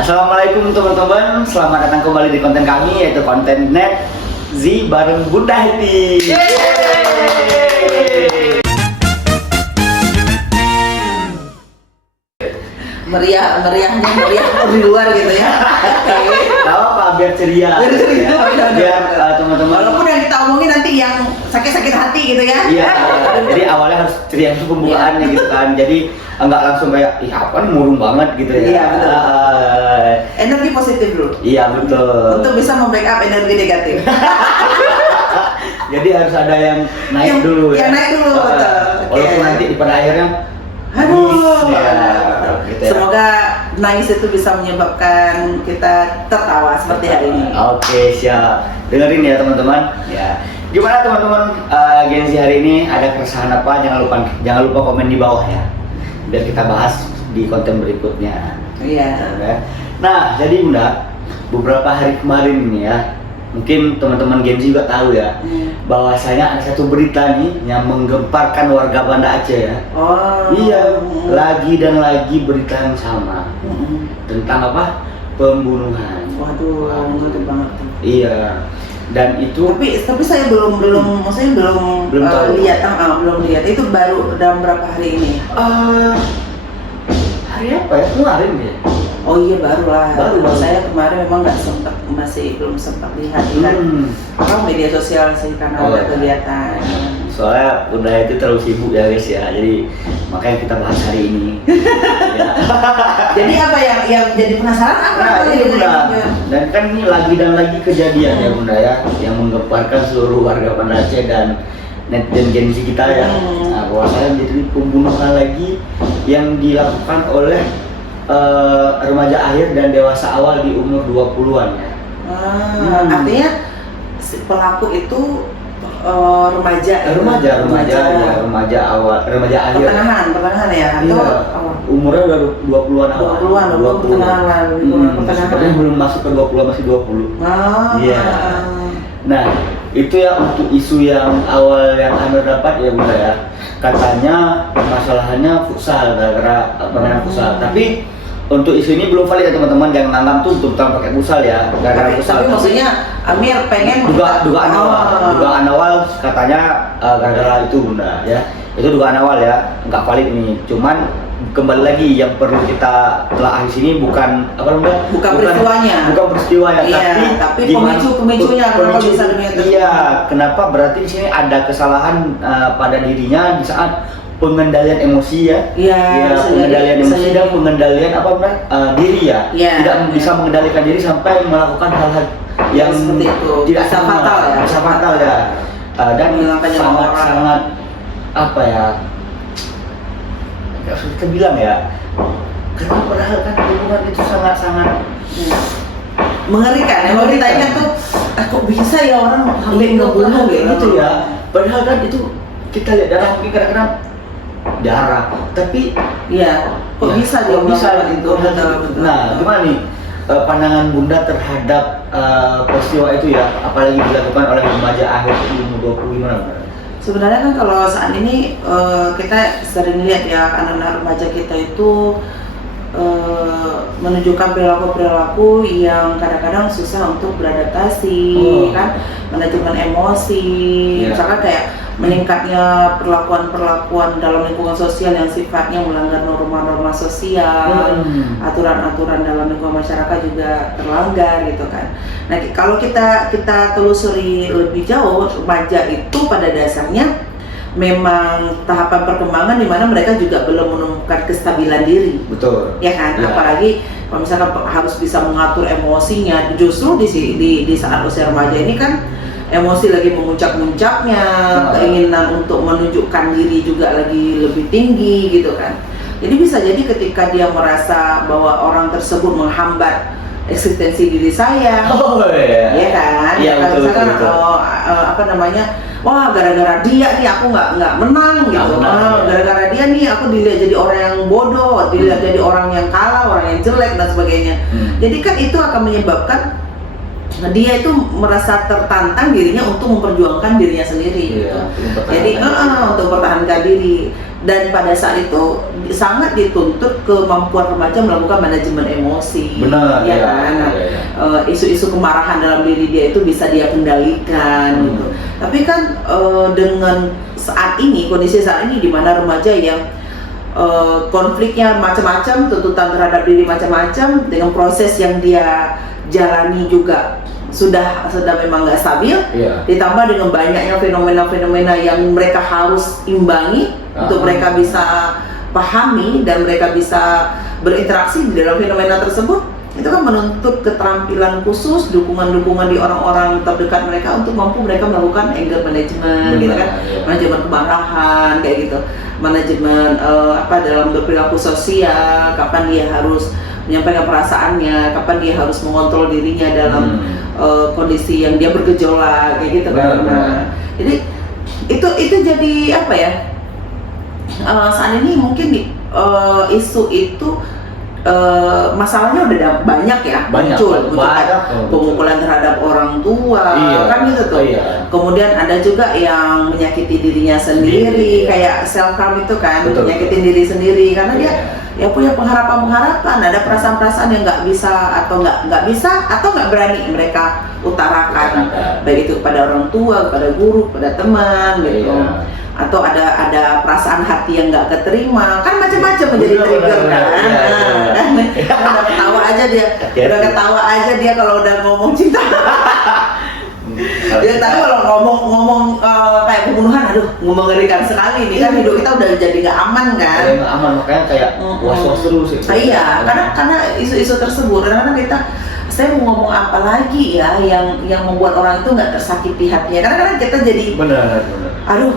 Assalamualaikum teman-teman, selamat datang kembali di konten kami yaitu konten Net Z bareng Bunda Heti. Meriahnya di luar gitu ya. Tahu apa biar ceria. Biar teman-teman. Walaupun yang kita omongin nanti yang sakit-sakit hati gitu ya. Iya. Jadi awalnya harus ceria dulu pembukaannya gitu kan. Jadi enggak langsung kayak ih apa nih murung banget gitu ya. Iya betul. Energi positif dulu. Iya betul. Untuk bisa membackup energi negatif. Jadi harus ada yang naik dulu ya. Yang naik dulu betul. Walaupun nanti di pada akhirnya Aduh. ya, gitu ya. Semoga nangis itu bisa menyebabkan kita tertawa seperti hari ini. Oke, siap. Dengerin ya teman-teman. Ya. Gimana teman-teman Gen Z hari ini ada keresahan apa? Jangan lupa komen di bawah ya. Biar kita bahas di konten berikutnya. Iya. Oke. Nah, jadi Bunda, beberapa hari kemarin ini ya, mungkin teman-teman Gen Z juga tahu ya, bahwasanya ada satu berita nih yang menggemparkan warga Banda Aceh ya. Oh. Iya, lagi dan lagi berita yang sama tentang apa? Pembunuhan. Waduh, ngeri banget tuh. Iya. Dan itu Tapi saya belum maksudnya belum tahu. belum lihat. Itu baru dalam berapa hari ini? hari apa ya? Kemarin ya. Oh iya baru. Saya kemarin memang belum sempat lihat kalau media sosial sih karena ada kegiatan. Soalnya udah itu terlalu sibuk ya guys ya, jadi makanya kita bahas hari ini. Ya. Jadi apa yang jadi penasaran apa? Nah, ini Bunda. Dan kan ini lagi dan lagi kejadian ya Bunda ya, yang menggemparkan seluruh warga Banda Aceh dan netizen Gen Z kita ya. Nah, bahwasanya jadi pembunuhan lagi yang dilakukan oleh remaja akhir dan dewasa awal di umur 20-an ya. Artinya si pelaku itu remaja awal, remaja akhir. Pertengahan ya atau Iya. Umurnya udah 20-an awal. 20-an pertengahan. Sebenarnya belum masuk ke 20, masih 20. Iya. Nah, itu ya untuk isu yang awal yang Anda dapat ya Bunda ya. Katanya masalahnya futsal, gara-gara permainan futsal. Tapi untuk isu ini belum valid ya teman-teman, jangan nanggap tuh tentang pakai futsal ya, gara-gara futsal. Tapi maksudnya Amir pengen dugaan awal katanya gara-gara itu Bunda ya. Itu dugaan awal ya, nggak valid ini. Cuman kembali lagi yang perlu kita telah di sini bukan apa namanya? Bukan peristiwanya. Iya, tapi pemicunya kenapa bisa demikian? Iya, kenapa berarti di sini ada kesalahan pada dirinya di saat pengendalian emosi ya. Pengendalian emosi dan pengendalian diri ya. Tidak bisa mengendalikan diri sampai melakukan hal-hal yang seperti itu. Tidak bisa fatal ya. Dan sangat apa ya? Gak usah kita bilang ya. Karena padahal kan pembunuhan itu sangat-sangat mengerikan. Kalau kita ingat tuh, kok bisa ya orang sampai ngebunuh gitu ya. Padahal kan itu kita lihat darah, mungkin kadang-kadang darah, tapi kok bisa dia itu. Nah, gimana nih pandangan Bunda terhadap peristiwa itu ya, apalagi dilakukan oleh remaja akhir umur 20 gimana? Sebenarnya kan kalau saat ini kita sering lihat ya anak-anak remaja kita itu menunjukkan perilaku-perilaku yang kadang-kadang susah untuk beradaptasi, kan, manajemen emosi, misalkan kayak meningkatnya perlakuan dalam lingkungan sosial yang sifatnya melanggar norma-norma sosial, aturan-aturan dalam lingkungan masyarakat juga terlanggar gitu kan. Nah kalau kita telusuri lebih jauh, remaja itu pada dasarnya memang tahapan perkembangan di mana mereka juga belum menemukan kestabilan diri. Betul. Ya kan, apalagi kalau misalkan harus bisa mengatur emosinya, justru di saat usia remaja ini kan emosi lagi memuncak-muncaknya, keinginan untuk menunjukkan diri juga lagi lebih tinggi gitu kan. Jadi bisa jadi ketika dia merasa bahwa orang tersebut menghambat eksistensi diri saya, ya kan? Iya, betul. Wah gara-gara dia nih aku nggak menang gitu. Gara-gara dia nih aku dilihat jadi orang yang bodoh, dilihat jadi orang yang kalah, orang yang jelek dan sebagainya. Jadi kan itu akan menyebabkan dia itu merasa tertantang dirinya untuk memperjuangkan dirinya sendiri gitu. Jadi untuk mempertahankan diri, dan pada saat itu sangat dituntut kemampuan remaja melakukan manajemen emosi. Benar, ya kan. Isu-isu kemarahan dalam diri dia itu bisa dia kendalikan gitu. Tapi kan dengan saat ini, kondisi saat ini di mana remaja yang konfliknya macam-macam, tuntutan terhadap diri macam-macam, dengan proses yang dia jalani juga sudah memang nggak stabil, ditambah dengan banyaknya fenomena-fenomena yang mereka harus imbangi untuk mereka bisa pahami dan mereka bisa berinteraksi di dalam fenomena tersebut. Itu kan menuntut keterampilan khusus, dukungan-dukungan di orang-orang terdekat mereka untuk mampu mereka melakukan anger management, gitu kan, manajemen kemarahan kayak gitu, manajemen dalam berperilaku sosial, kapan dia harus menyampaikan perasaannya, kapan dia harus mengontrol dirinya dalam kondisi yang dia bergejolak kayak gitu kan. Jadi itu jadi apa ya? Saat ini mungkin isu itu masalahnya udah banyak ya, muncul pemukulan terhadap orang tua, kan gitu tuh. Kemudian ada juga yang menyakiti dirinya sendiri, kayak self harm itu kan, menyakitin diri sendiri karena dia ya punya pengharapan, ada perasaan-perasaan yang nggak bisa atau nggak berani mereka utarakan, baik itu kepada orang tua, kepada guru, kepada teman gitu. Atau ada perasaan hati yang nggak keterima, kan macam-macam menjadi trigger kan. Udah ketawa aja dia kalau udah ngomong cinta. Dia tahu kalau ngomong kayak pembunuhan, aduh mengerikan sekali nih kan, hidup kita udah jadi nggak aman kan. Nggak aman, makanya kayak was-was terus. Iya, karena isu-isu tersebut, karena saya mau ngomong apa lagi ya yang membuat orang itu nggak tersakiti hatinya, karena kita jadi benar. Aduh,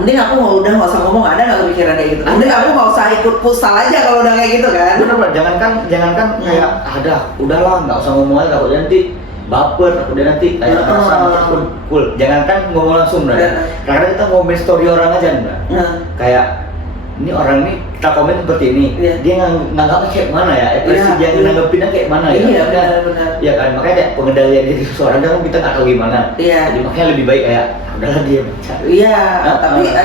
mending aku udah nggak usah ngomong, ada nggak kepikiran kayak gitu? Mending aku nggak usah ikut futsal aja kalau udah kayak gitu kan? Benar, jangankan kayak udahlah nggak usah ngomong aja, takutnya nanti baper, takutnya nanti kayak perasaan cool. Jangankan ngomong langsung karena kita ngomongin story orang aja kayak ini orang ini kita komen seperti ini, dia nganggapnya kayak mana ya, ekspresi dia nanggepinnya kayak mana ya? Iya, benar. Iya kan, makanya kayak pengendalian diri seseorang kan kita nggak tahu gimana. Jadi makanya lebih baik kayak udahlah dia baca. Iya,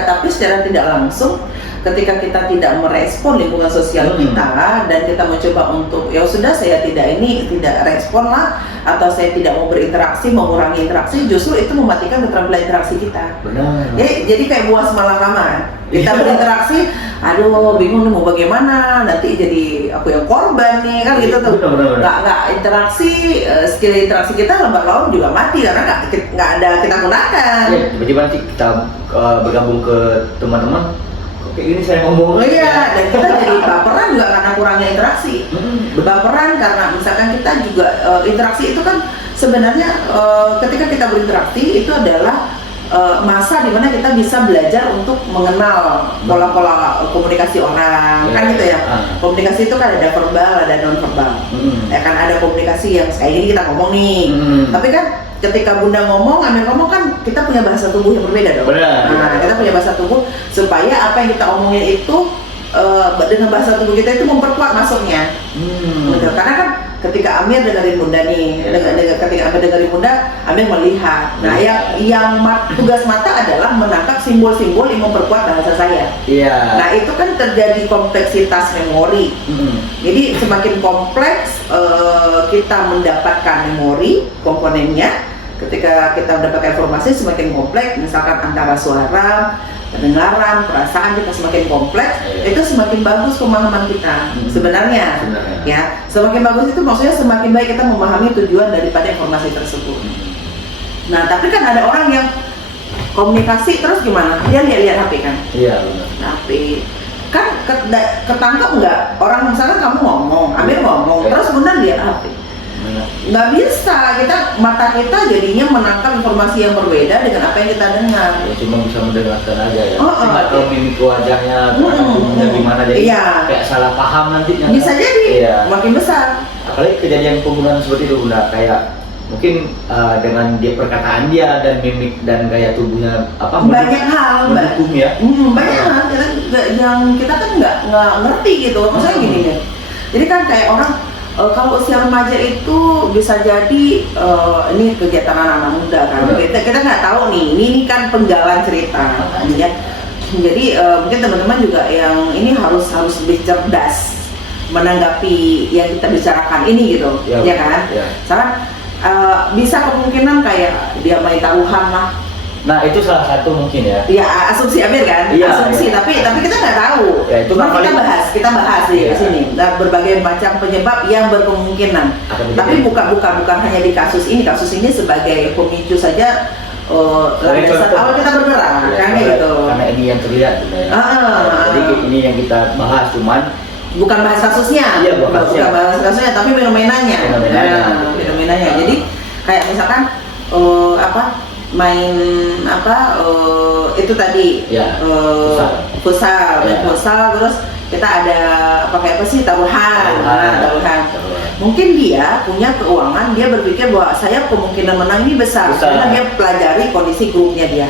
tapi secara tidak langsung ketika kita tidak merespon lingkungan sosial kita dan kita mencoba untuk ya sudah saya tidak respon lah, atau saya tidak mau berinteraksi, mengurangi interaksi, justru itu mematikan keterampilan interaksi kita. Benar. Jadi kayak buah semalakama. Kita berinteraksi, aduh bingung nih mau bagaimana, nanti jadi aku yang korban nih kan gitu tuh. Nggak interaksi, skill interaksi kita lambat laun juga mati karena nggak ada kita gunakan. Tiba-tiba nanti kita bergabung ke teman-teman, kayak gini saya ngomong. Dan kita jadi baperan juga karena kurangnya interaksi. Baperan karena misalkan kita juga interaksi itu kan sebenarnya ketika kita berinteraksi itu adalah masa dimana kita bisa belajar untuk mengenal pola-pola komunikasi orang, kan gitu ya. Komunikasi itu kan ada verbal, ada non verbal. Ya kan, ada komunikasi yang kayak gini kita ngomong nih, tapi kan ketika Bunda ngomong, Amir ngomong kan kita punya bahasa tubuh yang berbeda dong. Kita punya bahasa tubuh supaya apa yang kita omongin itu dengan bahasa tubuh kita itu memperkuat masuknya. Karena kan ketika Amir dengerin Bunda nih, ketika Amir dengerin Bunda, Amir melihat. Nah, yang tugas mata adalah menangkap simbol-simbol yang memperkuat bahasa saya. Nah, itu kan terjadi kompleksitas memori. Jadi semakin kompleks kita mendapatkan memori komponennya, ketika kita mendapatkan informasi semakin kompleks, misalkan antara suara, pendengaran, perasaan kita semakin kompleks, itu semakin bagus pemahaman kita sebenarnya. Ya, semakin bagus itu maksudnya semakin baik kita memahami tujuan daripada informasi tersebut. Nah, tapi kan ada orang yang komunikasi terus gimana? Dia lihat HP kan? Iya, benar. HP kan ketangkap nggak? Orang misalnya kamu ngomong, Amir ngomong, terus Bunda lihat HP. Nggak bisa, mata kita jadinya menangkap informasi yang berbeda dengan apa yang kita dengar. Cuma bisa mendengarkan aja ya. Nggak tahu mimik wajahnya, gimana jadi kayak salah paham nanti. Bisa jadi, makin besar. Apalagi kejadian pembunuhan seperti itu Bunda, kayak mungkin dengan dia perkataan dia dan mimik dan gaya tubuhnya banyak hal mendukung ya. Banyak hal yang kita kan nggak ngerti gitu. Maksudnya gini nih. Jadi kan kayak orang Kalau usia remaja itu bisa jadi ini kegiatan anak-anak muda kan. Kita nggak tahu nih, ini kan penggalan cerita, ya. Jadi mungkin teman-teman juga yang ini harus lebih cerdas menanggapi yang kita bicarakan ini gitu, ya kan? Misalkan bisa kemungkinan kayak dia main taruhan lah. Nah itu salah satu mungkin ya. Ya asumsi Amir kan, asumsi. Iya. Tapi kita nggak tahu. Ya, itu kita bahas di sini. Dan berbagai macam penyebab yang berkemungkinan. Tapi bukan hanya di kasus ini. Kasus ini sebagai pemicu saja. Landasan awal kita bergerak, kan gitu. Karena ini yang terlihat, gitu ya. Jadi ini yang kita bahas, cuman bukan bahas kasusnya. Iya, bukan bahas kasusnya, tapi fenomenanya. Fenomenanya. Jadi kayak misalkan main itu tadi futsal terus kita ada pakai apa sih taruhan. Mungkin dia punya keuangan, dia berpikir bahwa saya kemungkinan menang ini besar. Karena dia pelajari kondisi grupnya dia,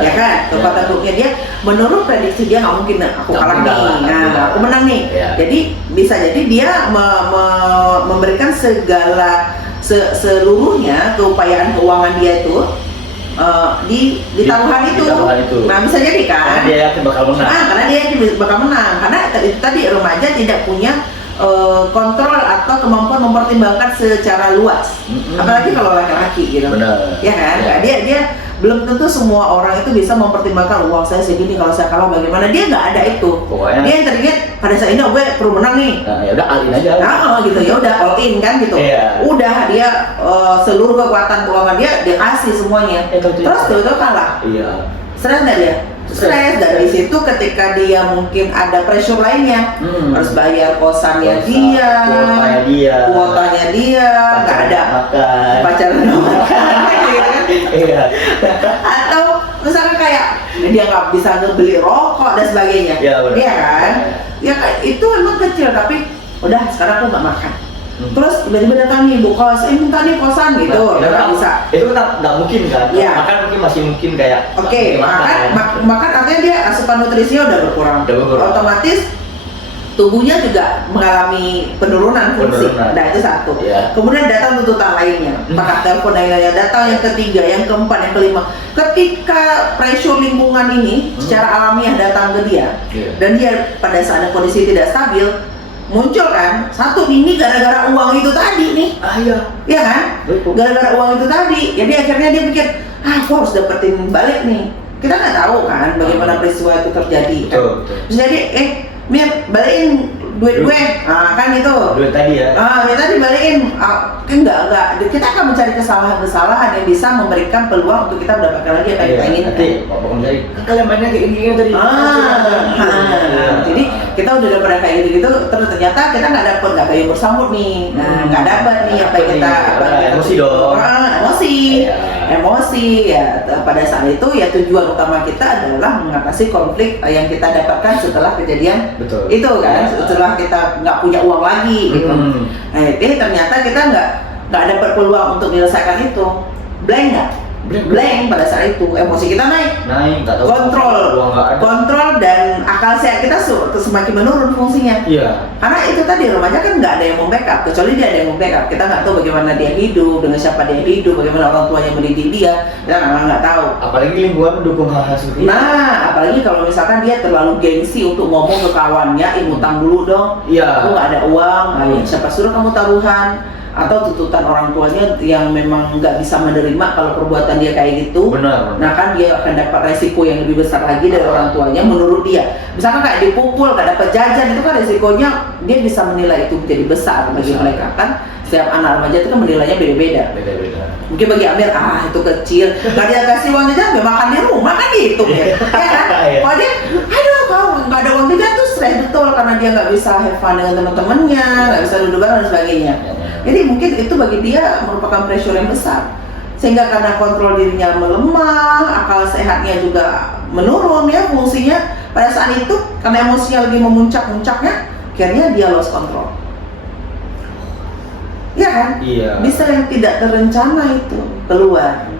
ya kan, kekuatan grupnya dia. Menurut prediksi dia nggak mungkin aku kalah nih, aku menang nih. Jadi bisa jadi dia memberikan segala seluruhnya keupayaan keuangan dia itu di taruhan itu. Nah bisa jadi kan? Karena dia yakin bakal menang. Karena dia yakin bakal menang. Karena itu tadi remaja tidak punya kontrol atau kemampuan mempertimbangkan secara luas. Apalagi kalau laki-laki gitu. Benar. Ya kan? Dia belum tentu semua orang itu bisa mempertimbangkan uang saya segini, kalau saya kalah bagaimana. Dia nggak ada itu. Pokoknya dia yang teringat pada saat ini gue perlu menang nih. Ya udah all in aja. Gitu ya udah all in kan gitu. Udah dia seluruh kekuatan keuangan dia kasih semuanya. Terus tuh kalah. Stres nggak dia? Stres. Dari situ ketika dia mungkin ada pressure lainnya, harus bayar kosannya kuotanya dia, nggak ada pacaran atau misalkan kayak dia nggak bisa ngebeli rokok dan sebagainya, iya kan? Ya itu emang kecil, tapi udah sekarang aku nggak makan. Terus tiba-tiba datang nih bu kos, minta nih kosan gitu, nggak bisa. Itu kan nggak mungkin kan? Makan mungkin masih mungkin kayak. Makan artinya dia asupan nutrisinya udah berkurang. Otomatis tubuhnya juga mengalami penurunan fungsi. Nah itu satu. Kemudian datang tuntutan lainnya, pakai telepon dan lainnya. Datang yang ketiga, yang keempat, yang kelima. Ketika pressure lingkungan ini secara alamiah datang ke dia, dan dia pada saat kondisi tidak stabil, muncul kan satu ini gara-gara uang itu tadi nih. Iya kan? Gara-gara uang itu tadi. Jadi akhirnya dia pikir, aku harus dapetin balik nih. Kita nggak tahu kan bagaimana peristiwa itu terjadi. Terus jadi Mir, balikin duit gue, kan itu. Duit tadi ya. Duit tadi balikin. Kan enggak. Kita akan mencari kesalahan-kesalahan yang bisa memberikan peluang untuk kita mendapatkan lagi apa yang kita inginkan. Kalian mainnya kayak gini tadi. Jadi kita udah pernah kayak gitu-gitu, terus ternyata kita nggak kayak bersambut nih, nggak dapat nih apa yang kita. Emosi dong. Emosi ya. Pada saat itu ya tujuan utama kita adalah mengatasi konflik yang kita dapatkan setelah kejadian itu kan, setelah kita nggak punya uang lagi gitu. Jadi ternyata kita nggak dapat peluang untuk menyelesaikan itu. Blank pada saat itu, emosi kita naik, kontrol dan akal sehat kita semakin menurun fungsinya. Karena itu tadi remaja kan nggak ada yang membackup, kecuali dia ada yang membackup. Kita nggak tahu bagaimana dia hidup, dengan siapa dia hidup, bagaimana orang tuanya mendidik dia, kita nggak tahu. Apalagi lingkungan mendukung hal seperti itu. Apalagi kalau misalkan dia terlalu gengsi untuk ngomong ke kawannya, utang dulu dong, aku nggak ada uang, siapa suruh kamu taruhan. Atau tuntutan orang tuanya yang memang nggak bisa menerima kalau perbuatan dia kayak gitu. Nah kan dia akan dapat resiko yang lebih besar lagi dari orang tuanya menurut dia. Misalkan kayak dipukul, nggak dapat jajan, itu kan resikonya dia bisa menilai itu menjadi besar bagi mereka kan. Setiap anak remaja itu kan menilainya beda-beda. Mungkin bagi Amir, itu kecil, nggak dia kasih uang jajan, dia makan di rumah kan gitu ya kan? Kalau dia, kau nggak ada uang jajan tuh stres betul karena dia nggak bisa have fun dengan teman-temannya, nggak bisa duduk bareng dan sebagainya. Jadi mungkin itu bagi dia merupakan pressure yang besar, sehingga karena kontrol dirinya melemah, akal sehatnya juga menurun ya fungsinya. Pada saat itu karena emosinya lagi memuncak-muncaknya, akhirnya dia lost control. Ya kan? Bisa yang tidak terencana itu keluar.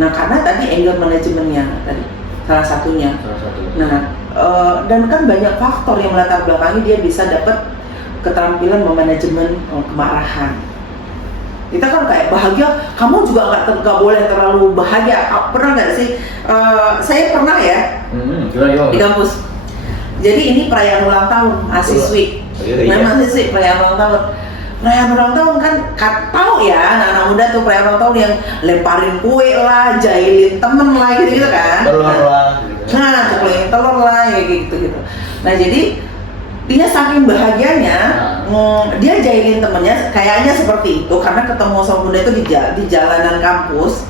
Nah karena tadi anger manajemennya tadi salah satunya. Nah dan kan banyak faktor yang melatar belakangi dia bisa dapat keterampilan memanajemen kemarahan. Kita kan kayak bahagia, kamu juga nggak boleh terlalu bahagia. Pernah nggak sih? Saya pernah ya di kampus. Jadi ini perayaan ulang tahun mahasiswi. Mahasiswi perayaan ulang tahun. Perayaan ulang tahun kan tahu ya, anak-anak muda tuh perayaan ulang tahun yang lemparin kue lah, jahilin temen lah gitu kan. Telur lah. Nah, ceklingin telur lah ya gitu. Nah jadi dia saking bahagianya, dia jahilin temennya, kayaknya seperti itu karena ketemu sama bunda itu di jalanan kampus.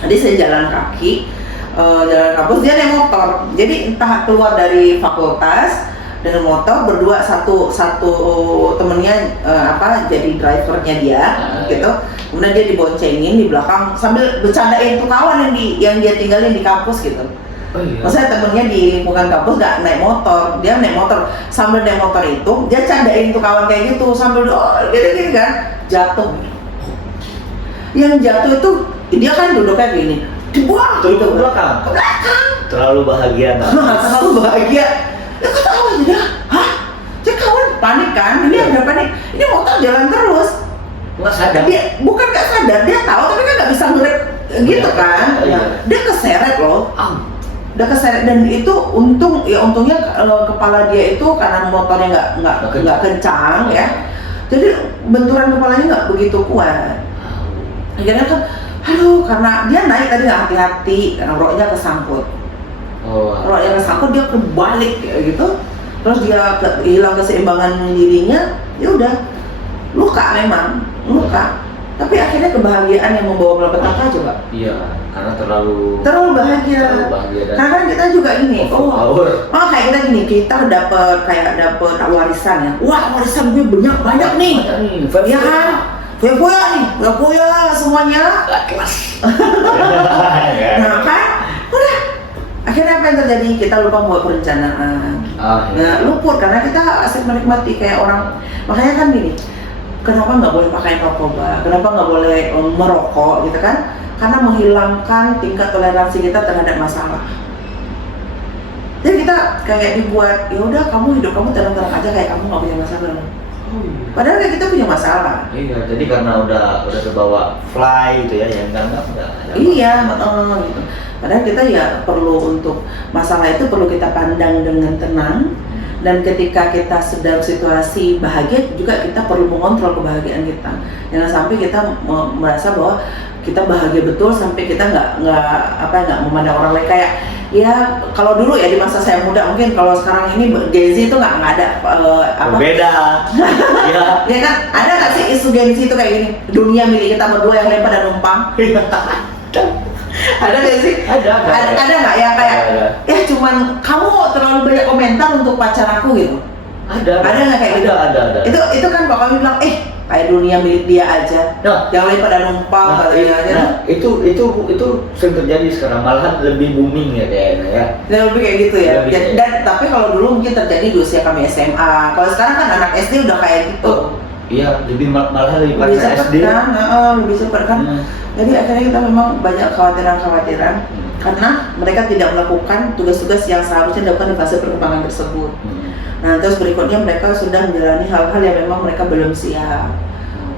Jadi saya jalan kaki, jalan kampus, dia naik motor. Jadi entah keluar dari fakultas dengan motor berdua, satu temennya jadi drivernya dia, gitu. Kemudian dia diboncengin di belakang sambil bercandain tuh kawan yang dia tinggalin di kampus gitu. Oh iya. Maksudnya temennya di lingkungan kampus gak naik motor, dia naik motor. Sambil naik motor itu, dia candain tuh kawan kayak gitu, sambil gini kan, jatuh. Yang jatuh itu, dia kan duduknya gini, dibuang Terus gitu. ke belakang? Ke belakang. Terlalu bahagia nggak? Terlalu bahagia. Dia ketawa aja dia, hah? Dia kawan panik kan, ini ada panik. Ini motor jalan terus. Nggak sadar? Dia bukan gak sadar, dia tahu tapi kan gak bisa ngerek gitu kan. Iya. Dia keseret loh. Udah keseret, dan itu untungnya kepala dia itu karena motornya nggak kencang ya, jadi benturan kepalanya nggak begitu kuat. Akhirnya kan, aduh, karena dia naik tadi nggak hati-hati, karena roknya kesangkut. Roknya kesangkut, dia kebalik kayak gitu, terus dia hilang keseimbangan dirinya, ya udah luka memang luka. Tapi akhirnya kebahagiaan yang membawa malapetaka coba. Iya, karena terlalu bahagia. Karena kan kita juga gini, kayak kita gini, kita dapat warisan ya. Wah, warisan gue banyak nih. Iya kan? Foya semuanya. Kelas. Nah kan, udah. Akhirnya apa yang terjadi? Kita lupa buat perencanaan. Nah, luput karena kita asik menikmati kayak orang. Makanya kan gini, kenapa nggak boleh pakai narkoba? Kenapa nggak boleh merokok gitu kan? Karena menghilangkan tingkat toleransi kita terhadap masalah. Jadi kita kayak dibuat, ya udah kamu hidup kamu tenang-tenang aja kayak kamu nggak punya masalah. Padahal kayak kita punya masalah. Iya, jadi karena udah terbawa fly gitu ya, yang enggak. Iya, gitu. Padahal kita ya perlu untuk masalah itu perlu kita pandang dengan tenang. Dan ketika kita sedang situasi bahagia juga kita perlu mengontrol kebahagiaan kita. Jangan sampai kita merasa bahwa kita bahagia betul sampai kita nggak memandang orang lain kayak ya kalau dulu ya di masa saya muda, mungkin kalau sekarang ini Gen Z itu nggak ada beda. Ya kan ada nggak sih isu Gen Z itu kayak gini, dunia milik kita berdua yang lain pada numpang. Ada nggak sih? Ada nggak yang kayak ya cuman kamu terlalu banyak komentar untuk pacar aku gitu? Ada nggak kayak gitu? Ada. Itu kan Pak kami bilang kayak dunia milik dia aja. Yang lain pada numpang aja. Itu sering terjadi sekarang, malahan lebih booming ya kayaknya ya. Lebih kayak gitu ya. Dan tapi kalau dulu mungkin terjadi di usia kami SMA. Kalau sekarang kan anak SD udah kayak gitu. Iya, malahan lebih pada SD. Lebih cepat kan. Jadi akhirnya kita memang banyak kekhawatiran karena mereka tidak melakukan tugas-tugas yang seharusnya dilakukan di fase perkembangan tersebut. Nah, terus berikutnya mereka sudah menjalani hal-hal yang memang mereka belum siap.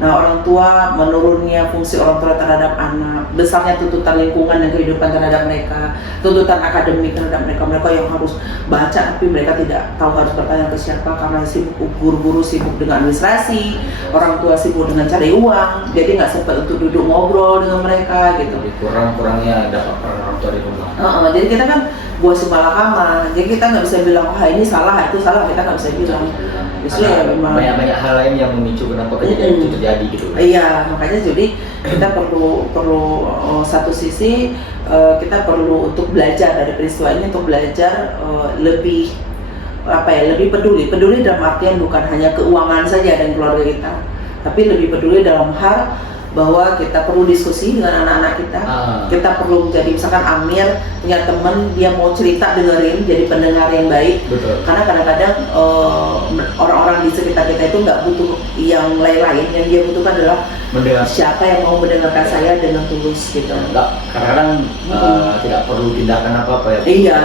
Nah, orang tua, menurunnya fungsi orang tua terhadap anak, besarnya tuntutan lingkungan dan kehidupan terhadap mereka, tuntutan akademik terhadap mereka yang harus baca tapi mereka tidak tahu harus bertanya ke siapa karena sibuk, guru-guru sibuk dengan administrasi, orang tua sibuk dengan cari uang, jadi nggak sempat untuk duduk ngobrol dengan mereka gitu. Kurang-kurangnya dapat peran orang tua di rumah. Jadi kita kan buah simalakama, jadi kita nggak bisa bilang ini salah, itu salah, kita nggak bisa bilang. Justru ya memang banyak hal lain yang memicu kenapa kejadian itu terjadi gitu. Iya, makanya jadi kita perlu satu sisi kita perlu untuk belajar dari peristiwa ini, untuk belajar lebih peduli dalam artian bukan hanya keuangan saja dan keluarga kita, tapi lebih peduli dalam hal bahwa kita perlu diskusi dengan anak-anak kita. Kita perlu menjadi, misalkan Amir punya teman, dia mau cerita, dengerin, jadi pendengar yang baik. Betul. Karena kadang-kadang orang-orang di sekitar kita itu nggak butuh yang lain-lain, yang dia butuhkan adalah mendengar. Siapa yang mau mendengarkan saya dengan tulus gitu. Enggak, kadang-kadang tidak perlu tindakan apa-apa ya. Iya,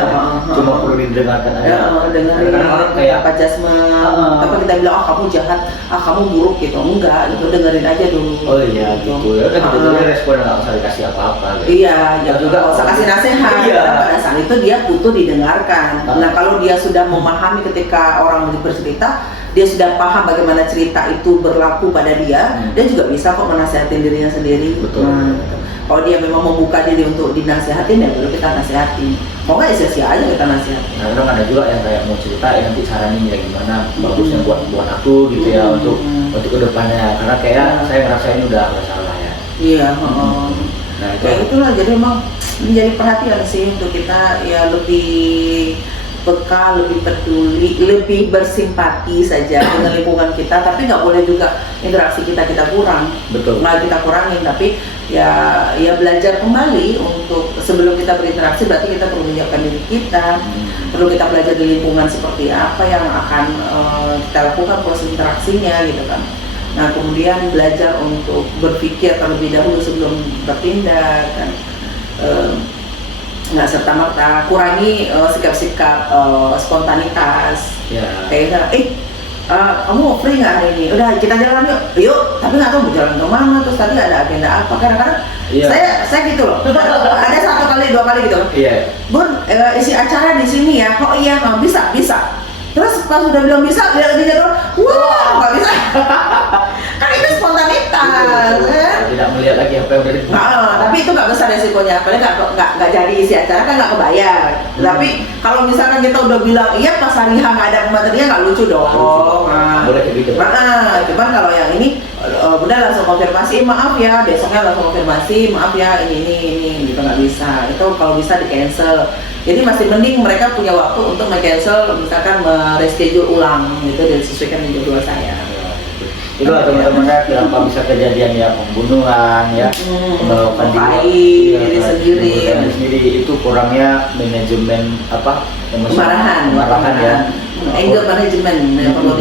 cuma perlu didengarkan aja. Ya, dengerin Kadang-kadang orang kayak apa jasman, apa kita bilang kamu jahat, kamu buruk gitu. Enggak, gitu dengerin aja dulu. oh iya gitu ya kan gitu respon nggak usah dikasih apa-apa gitu. Iya, ya juga nggak usah kasih nasihat. Iya. Karena pada saat itu dia butuh didengarkan. Nah kalau dia sudah memahami ketika orang bercerita, dia sudah paham bagaimana cerita itu berlaku pada dia, dia juga bisa kok menasihatin dirinya sendiri. Betul. Nah, gitu. Kalau dia memang membuka diri untuk dinasihatin, ya baru kita nasihatin. Mau nggak ya sia-sia aja kita nasihatin. Nah, kadang ada juga yang kayak mau cerita ya nanti saranin ya gimana bagusnya buat aku gitu ya untuk kedepannya karena kayak saya ngerasa ini udah nggak salah ya. Iya. Nah itu Kayak itulah, jadi emang menjadi perhatian sih untuk kita ya lebih peka, lebih peduli, lebih bersimpati saja dengan lingkungan kita, tapi nggak boleh juga interaksi kita kurang. betul. Nggak kita kurangin, tapi ya belajar kembali untuk sebelum kita berinteraksi berarti kita perlu menyiapkan diri kita, perlu kita belajar di lingkungan seperti apa yang akan kita lakukan proses interaksinya gitu kan. Nah kemudian belajar untuk berpikir terlebih dahulu sebelum bertindak kan. Nggak serta-merta, kurangi sikap-sikap spontanitas. Ya. Kayak kamu mau free nggak hari ini? Udah kita jalan yuk. Tapi nggak tahu mau jalan kemana, terus tadi ada agenda apa. Kadang-kadang saya gitu loh. Ada 1 kali 2 kali gitu. Iya. Bun, isi acara di sini ya. Oh iya, bisa. Terus pas udah bilang bisa, lihat lagi jadwal, wah nggak bisa. Kan itu spontanitas, kan? Tidak melihat lagi apa yang udah Tapi itu nggak besar resikonya, apalagi nggak jadi isi acara kan nggak kebayar. Tapi kalau misalkan kita udah bilang iya pas hari H nggak ada materinya nggak lucu dong. Boleh gitu. Cuman kalau yang ini udah langsung konfirmasi, maaf ya, besoknya langsung konfirmasi, maaf ya ini gitu nggak bisa. Itu kalau bisa di cancel. Jadi masih mending mereka punya waktu untuk cancel, misalkan reschedule ulang gitu dan disesuaikan dengan jadwal saya. Itu teman-teman ya, kenapa bisa kejadian ya pembunuhan ya, melakukan diri sendiri itu kurangnya manajemen apa kemarahan ya, anger management yang perlu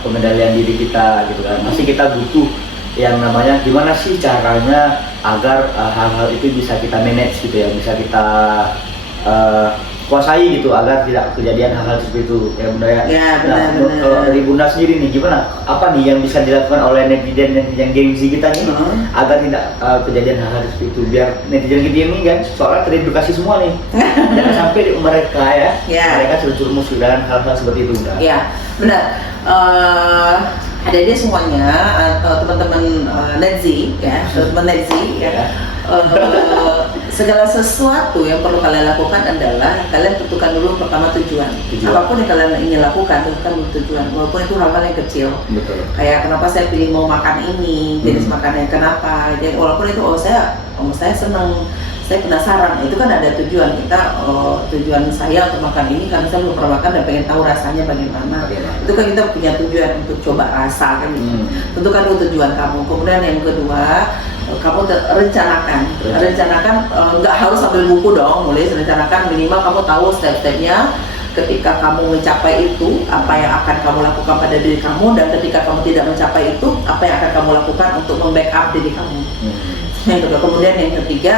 pengendalian diri kita gitu kan. Masih kita butuh yang namanya gimana sih caranya agar hal-hal itu bisa kita manage gitu ya, bisa kita kuasai gitu agar tidak kejadian hal-hal seperti itu ya Bunda ya. Ya benar. Kalau dari Bunda sendiri nih gimana? Apa nih yang bisa dilakukan oleh netizen gengsi kita nih agar tidak kejadian hal-hal seperti itu, biar netizen kita ini kan soalnya teredukasi semua nih. Jangan sampai mereka mereka terjerumus dengan hal-hal seperti itu Bunda. Ya benar. Ada dia semuanya atau teman-teman Netzi ya, teman-teman Netzi ya. Segala sesuatu yang perlu kalian lakukan adalah kalian tentukan dulu pertama tujuan. Apapun yang kalian ingin lakukan, tentukan dulu tujuan. Walaupun itu hal-hal yang kecil. Betul. Kayak kenapa saya pilih mau makan ini, jenis makanannya kenapa. Jadi walaupun itu saya senang, saya penasaran. Itu kan ada tujuan kita. Tujuan saya untuk makan ini karena saya belum pernah makan dan pengen tahu rasanya bagaimana. Itu kan kita punya tujuan untuk coba rasa kan. Tentukan dulu tujuan kamu. Kemudian yang kedua, kamu rencanakan nggak harus sambil buku dong, boleh rencanakan minimal kamu tahu step-stepnya ketika kamu mencapai itu apa yang akan kamu lakukan pada diri kamu, dan ketika kamu tidak mencapai itu apa yang akan kamu lakukan untuk membackup diri kamu. Yang kedua, kemudian yang ketiga,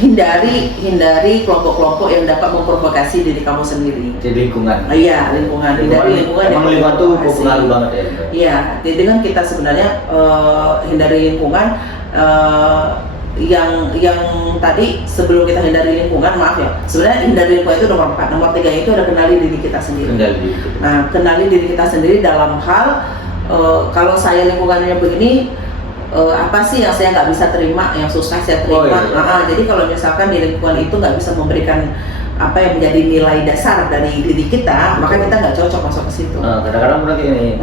hindari kelompok-kelompok yang dapat memprovokasi diri kamu sendiri. Jadi lingkungan. Iya, lingkungan. Hindari lingkungan. Emang lingkungan tuh berpengaruh banget ya. Iya, jadi dengan kita sebenarnya hindari lingkungan yang tadi sebelum kita hindari lingkungan, maaf ya, sebenarnya hindari lingkungan itu nomor 4. Nomor 3 itu ada kenali diri kita sendiri. Nah, kenali diri kita sendiri dalam hal kalau saya lingkungannya begini, apa sih yang saya nggak bisa terima, yang susah saya terima. Jadi kalau misalkan di lingkungan itu nggak bisa memberikan apa yang menjadi nilai dasar dari diri kita, maka kita nggak cocok masuk ke situ. Kadang-kadang berarti ini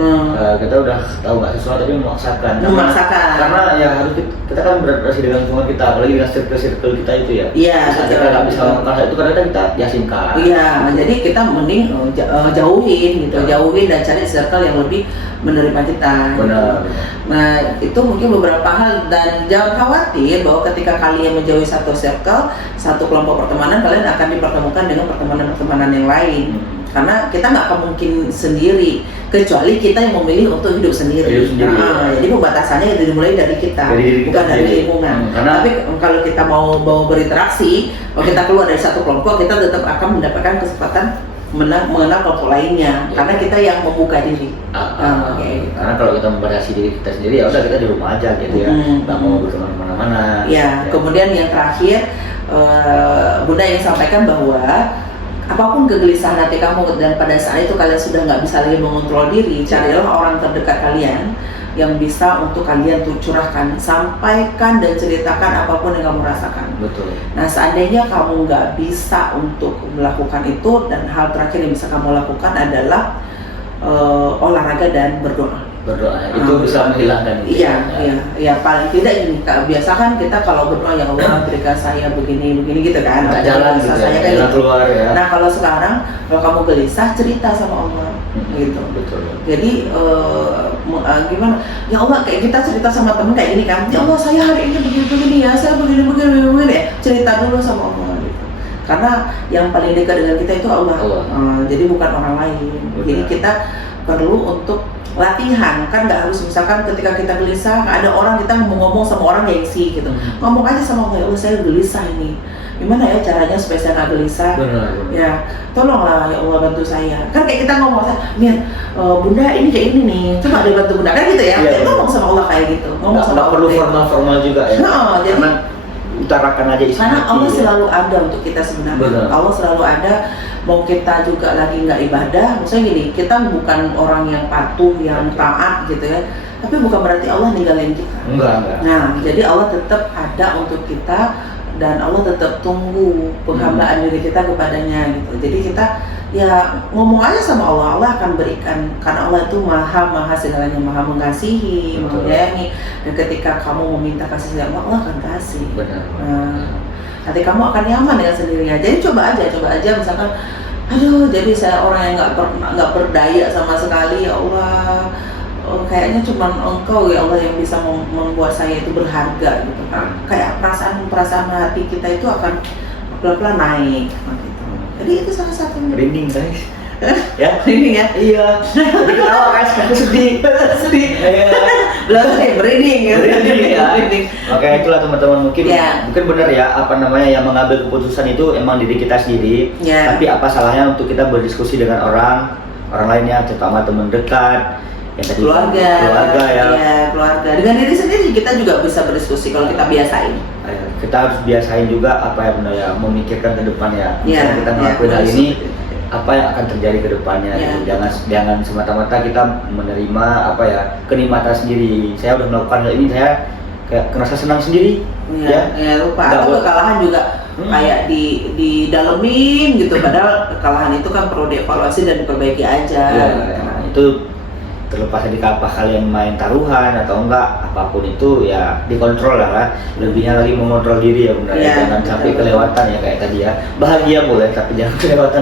kita udah tahu nggak sesuatu tapi memaksakan. Karena ya harus kita kan beradaptasi dengan lingkungan kita, apalagi dengan circle kita itu ya. Iya. Kita nggak bisa merasa itu karena kita yakinkan. Iya. Jadi kita mending jauhin gitu, jauhin dan cari circle yang lebih menerima kita. Benar. Nah itu mungkin beberapa hal, dan jangan khawatir bahwa ketika kalian menjauhi satu circle, satu kelompok pertemanan, kalian akan dipertemukan dengan pertemanan-pertemanan yang lain. karena kita nggak akan mungkin sendiri kecuali kita yang memilih untuk hidup sendiri. Jadi pembatasannya itu dimulai dari kita, bukan dari lingkungan. Tapi kalau kita mau berinteraksi, kalau kita keluar dari satu kelompok, kita tetap akan mendapatkan kesempatan mengenal kelompok lainnya, karena kita yang membuka diri. Gitu. Karena kalau kita membatasi diri kita sendiri, ya udah kita di rumah aja gitu ya, nggak mau berteman kemana-mana. Ya. Kemudian yang terakhir, Bunda yang sampaikan bahwa apapun kegelisahan hati kamu dan pada saat itu kalian sudah nggak bisa lagi mengontrol diri, carilah orang terdekat kalian yang bisa untuk kalian tuh curahkan, sampaikan dan ceritakan apapun yang kamu rasakan. Betul. Nah, seandainya kamu nggak bisa untuk melakukan itu, dan hal terakhir yang bisa kamu lakukan adalah olahraga dan berdoa. Itu bisa menghilangkan. Iya, paling tidak ini biasakan kita kalau berdoa, ya Allah berikan saya begini gitu kan. Jalan gitu ya, jalan keluar ya. Nah, kalau sekarang kalau kamu gelisah, cerita sama Allah gitu. Betul. Jadi gimana? Ya Allah, kayak kita cerita sama temen kayak gini kan. Ya Allah, saya hari ini begini ya, saya begini ya. Cerita dulu sama Allah gitu. Karena yang paling dekat dengan kita itu Allah. Jadi bukan orang lain. Jadi kita perlu untuk latihan, kan nggak harus misalkan ketika kita gelisah ada orang, kita mau ngomong sama orang gengsi gitu, ngomong aja sama Allah, ya Allah saya gelisah ini, gimana ya caranya supaya saya nggak gelisah. Ya tolonglah ya Allah bantu saya, kan kayak kita ngomong, Mir, Bunda ini kayak ini nih, coba deh bantu Bunda, kan gitu ya. Ngomong sama Allah kayak gitu, ngomong sama Allah perlu formal juga ya. Jadi utarakan aja isi karena hati, Allah selalu ada untuk kita sebenarnya. Allah selalu ada, mau kita juga lagi nggak ibadah, misalnya gini, kita bukan orang yang patuh, yang taat gitu ya, tapi bukan berarti Allah ninggalin kita. Enggak. Nah, jadi Allah tetap ada untuk kita, dan Allah tetap tunggu penghambaan diri kita kepadanya gitu. Jadi kita ya ngomong aja sama Allah, Allah akan berikan, karena Allah itu maha segalanya, maha mengasihi, maha menyayangi, dan ketika kamu meminta kasih sayang Allah akan kasih. Nanti kamu akan nyaman dengan sendirinya. Jadi coba aja misalkan, aduh jadi saya orang yang nggak berdaya sama sekali, ya Allah, kayaknya cuma Engkau ya Allah yang bisa membuat saya itu berharga gitu kan. Kayak perasaan hati kita itu akan pelan-pelan naik gitu. Jadi itu salah satu. Merinding guys. Ya, merinding ya? Iya. Jadi ketawa guys, aku sedih. Belum nih, merinding ya. Oke, itulah teman-teman, mungkin benar ya, apa namanya, yang mengambil keputusan itu emang diri kita sendiri. Tapi apa salahnya untuk kita berdiskusi dengan orang lainnya, terutama teman dekat, yang tadi keluarga ya. Keluarga. Dengan diri sendiri kita juga bisa berdiskusi kalau kita biasain. Kita harus biasain juga apa ya benar ya, memikirkan ke depan ya. Misalnya kita ngelakuin hal ini, apa yang akan terjadi ke depannya gitu. Jangan semata-mata kita menerima apa ya, kenikmatan sendiri. Saya udah melakukan hal ini, saya kayak ngerasa senang sendiri. Lupa. Atau kekalahan juga kayak di dalemin gitu, padahal kekalahan itu kan perlu dievaluasi dan diperbaiki aja. Itu terlepas dari apa kalian main taruhan atau enggak, apapun itu ya dikontrol lah. Lebihnya lagi mengontrol diri ya benar. Jangan sampai kelewatan ya, kayak tadi ya. Bahagia boleh tapi jangan kelewatan.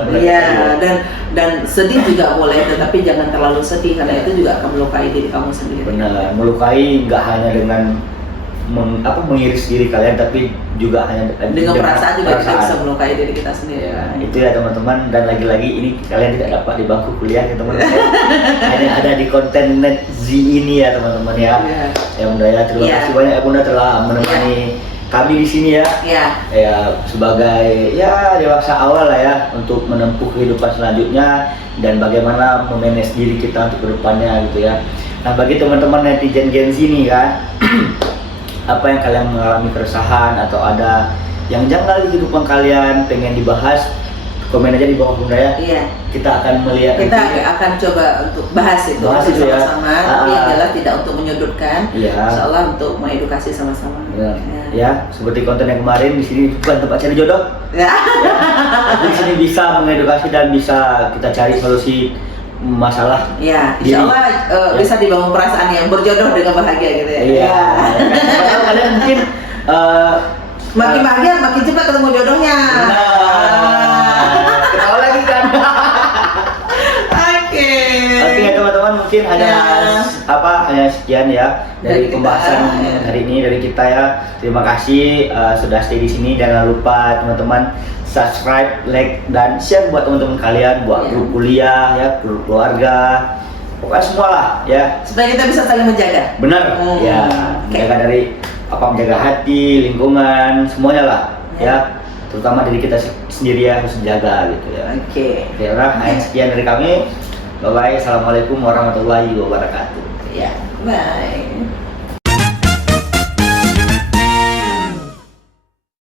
Dan sedih juga boleh, tetapi jangan terlalu sedih, karena itu juga akan melukai diri kamu sendiri. Benar, melukai nggak hanya dengan mengiris diri kalian, tapi juga hanya dengan perasaan juga kita bisa melukai diri kita sendiri. Itu ya teman-teman, dan lagi-lagi ini kalian tidak dapat di bangku kuliah ya teman-teman. Hanya ada di konten NetZ ini ya teman-teman ya. Ya Bunda ya, terima kasih banyak ya Bunda telah menemani kami di sini ya. Ya sebagai ya dewasa awal lah ya, untuk menempuh kehidupan selanjutnya dan bagaimana memanage diri kita untuk kedepannya gitu ya. Nah, bagi teman-teman netizen Gen Z nih kan, apa yang kalian mengalami keresahan atau ada yang janggal di kehidupan kalian pengen dibahas, komen aja di bawah Bunda ya. Kita akan melihat, kita akan coba untuk bahas itu sama-sama. Tapi yang jelas tidak untuk menyudutkan, insyaallah untuk mengedukasi sama-sama. Ya, seperti konten yang kemarin, di sini bukan tempat cari jodoh. Di sini bisa mengedukasi dan bisa kita cari solusi masalah. Insyaallah bisa dibangun perasaan yang berjodoh dengan bahagia gitu ya. Kalian mungkin makin bahagia makin cepat ketemu jodohnya. Ketawa lagi kan. Oke ya teman-teman, mungkin mungkin hanya hanya sekian ya dari Dari kita, pembahasan ya. hari ini dari kita ya. Terima kasih sudah stay di sini. Jangan lupa teman-teman subscribe, like dan share buat teman-teman kalian, buat grup kuliah ya, grup keluarga, pokoknya semua lah ya. Supaya kita bisa saling menjaga. Benar ya, menjaga dari menjaga hati, lingkungan, semuanya lah ya. Terutama diri kita sendiri ya harus menjaga gitu ya. Oke. Sekian dari kami. Bye bye. Assalamualaikum warahmatullahi wabarakatuh. Ya, bye.